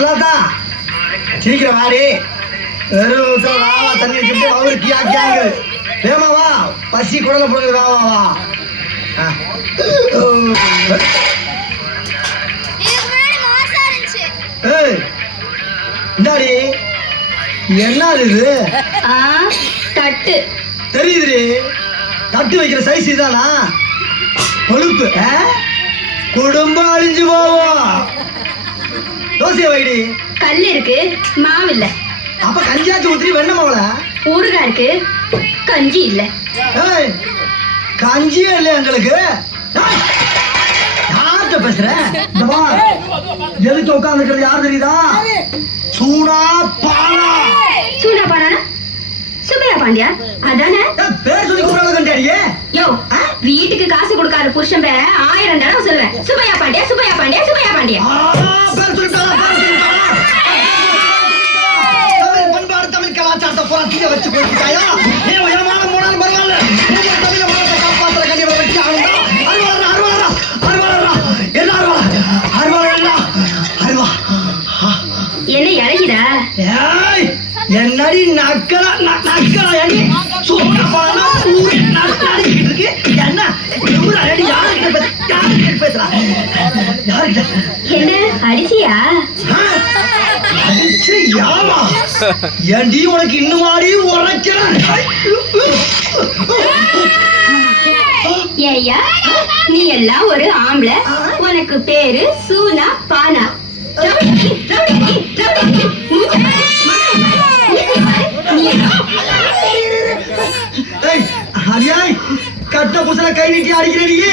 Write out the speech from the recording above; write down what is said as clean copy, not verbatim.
செல்லாதான் சீக்கிரம் வாடி. வெறும் வாவா தண்ணி வச்சுட்டு அவரு கியாங்க வேமா வா. பசி குடல போடுறது வா வா வா. ஏய் இந்தாடி என்னது இது? தட்டு தெரியுது. தட்டு வைக்கிற சைஸ் இதானா? கொழுப்பு குடும்பம் அழிஞ்சு போவோம். தோசைய வைடி. கல் இருக்கு, மாவு இல்ல. அப்ப கஞ்சியாச்சு ஊத்தி வெண்ண மாவள. ஊறுகாய் இருக்கு, கஞ்சி இல்ல. ஏய் கஞ்சியே இல்ல எங்களுக்கு. யார்கிட்ட பேசுற? எதுக்கு உட்காந்துக்கிறது யார் தெரியுதா? சூனா பானா. சூனா பானா சுப்பையா பாண்டியா அதானே பேர் சொல்லி கூப்பிடாத கண்டாடியே. யோ வீட்டுக்கு காசு கொடுக்காத புருஷன் பேர 1000 தடவை சொல்லுவேன். சுப்பையா பாண்டியா சுப்பையா பாண்டியா சுப்பையா பாண்டியா. பேர் சொல்லிட்டாரா? தமிழ் பண்பாடு தமிழ் கலாச்சாரத்தை பூரா தீய வச்சு போயிருக்காயா? ஏமான மூணாலும் பரவாயில்ல. தமிழ மரத்தை காப்பாற்றுற கண்டிப்பா வச்சு ஆகுதா? என்ன இறங்கிடா? என்னடி நக்கலா நக்கலா அடி சோனா பானா ஊரே நடிக்கிட்டு இருக்கு. என்ன ஊரா அடி யாருக்கு பேசுறா? யாருக்கு? என்ன அடிச்சியா? அடிச்சு யாமா? ஏண்டி உனக்கு இன்னும் ஆடி உரைக்கிறேன். ஏய்யா நீ எல்லாம் ஒரு ஆம்பளை, உனக்கு பேரு சூனா பானா. கட்ட புசல கை நீட்டி அடிக்கிறீங்க.